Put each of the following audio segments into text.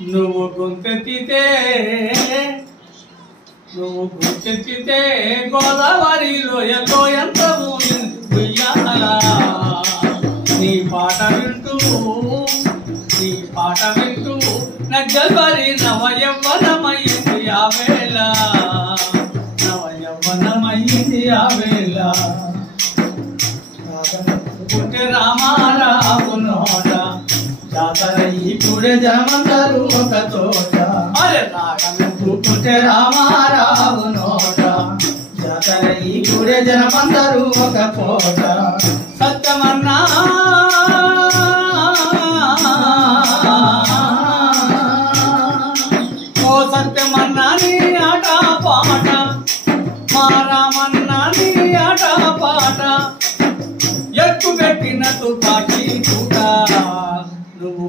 నువ్వు గొంతెత్తితే గోదావరిలో ఎంతో ఎంత ఉయ్యాల నీ పాట వింటూ నగ్గల్వరి నవయవ్వనమయ్యింది ఆ వేళ పుట్టే రామారావు నోట జాతర ఇప్పుడే జనమందరూ ఒక చోట అరే రాగము పుట్టే రామారావు నోట జాతర ఇప్పుడే జనమందరూ ఒక చోట సత్యమన్నా ఓ సత్యమన్నా నీ ఆట పాట మా రామన్నా నీ ఆట పాట ఎక్కు పెట్టిన తుపాకీ తూట నువ్వు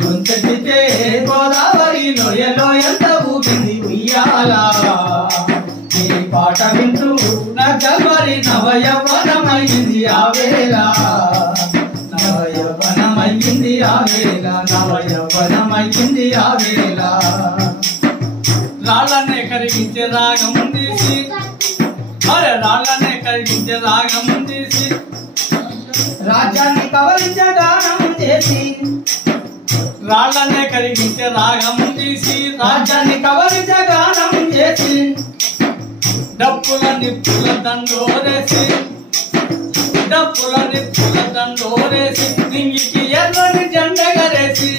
గొంతెత్తితే గోదావరి లోయలో ఎంత ఊపింది ఉయ్యాల నీ పాట వింటూ నగ్గల్వరి నవయవ్వనమయ్యింది ఆ వేళ నవయవ్వనమయ్యింది ఆ వేళ రాళ్ళనే కరిగించే రాగం తీసి రాళ్ళనే కరిగించే రాగం తీసి రాజ్యాన్ని కవరించే గానం చేసి రాళ్ళనే కరిగించే రాగం తీసి రాజ్యాన్ని కవరించే గానం చేసి డప్పుల నిప్పుల దండోరేసి నింగికి ఎర్రని జెండగరేసి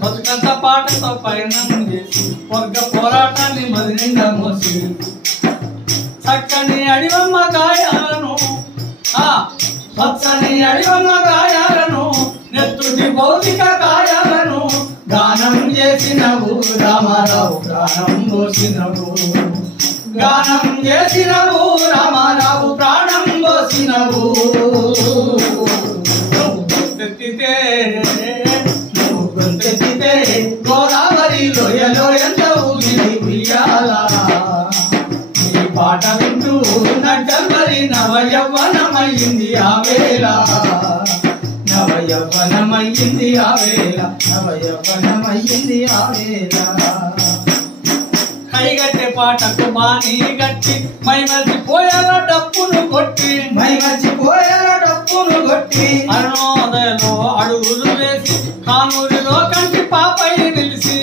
బతుకంత పాటతో పయనం చేసి వర్గ పోరాటాన్ని మదినిండా మోసి చక్కని అడివమ్మ గాయాలను పచ్చని అడివమ్మ గాయాలను నెత్తుటి భౌతిక గాయాలను గానం చేసినవు రామారావు ప్రాణం పోసినవు రామారావు ప్రాణం పోసినవు నువ్వు గొంతెత్తితే గోదావరి లోయలో ఎంత ఊగింది ఉయ్యాల నీ పాట వింటూ నగ్గల్వరి నవయవ్వనమయ్యింది ఆ వేళ కైగట్టే పాటకు బాణీ గట్టి మైమర్చిపోయాల డప్పును కొట్టి అరుణోదయలో అడుగులు వేసి కానూరిలో కంటి పాపై నిలిసి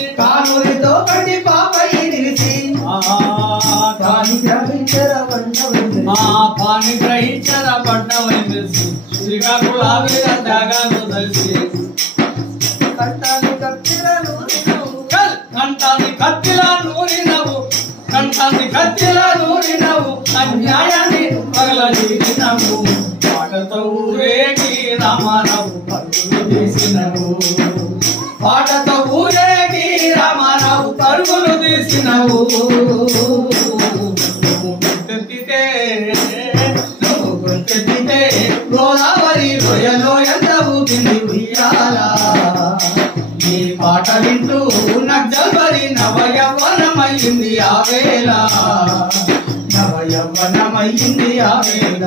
పాని గ్రహించర పడ్డవై తెలిసి శ్రీకాకుళావిగా త్యాగాలు తెలిసి కంఠాన్ని కత్తిలా నూరినవు అన్యాయాన్ని పగలజీవినవు పాటతో ఊరేగి రామారావు పరుగులు తీసినవు నువ్వు గొంతెత్తితే గోదావరి లోయలో ఎంత ఊపింది ఉయ్యాల నీ పాట వింటూ నగ్గల్వరి నవయవ్వనమయ్యింది ఆ వేళ నవయవ్వనమయ్యింది ఆ వేళ